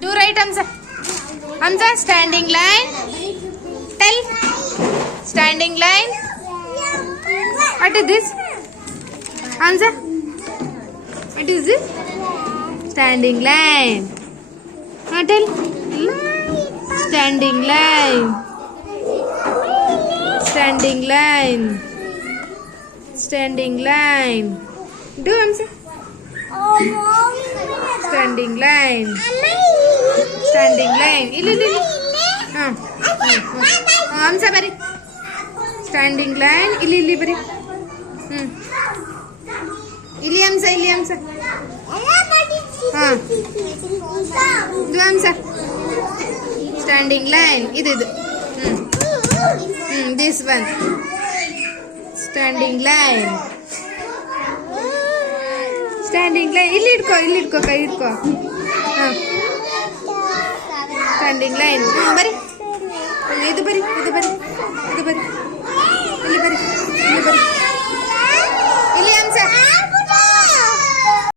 Do right, Hamza. Hamza, standing line. Tell. Standing line. What is this? Hamza. What is this? Standing line. Tell. Standing line. Standing line. Standing line. Do Hamza. Standing line. Standing line. Illi. Hamza bari. Standing line. Illi bari. Illi Hamza. Do Hamza. Standing line. Idu. This one. Standing line. Standing line. ಇಲ್ಲಿ ಇಟ್ಕೋ ಕೈ ಇಟ್ಕೋ. Standing line ಬರಿ ಇದು ಬರಿ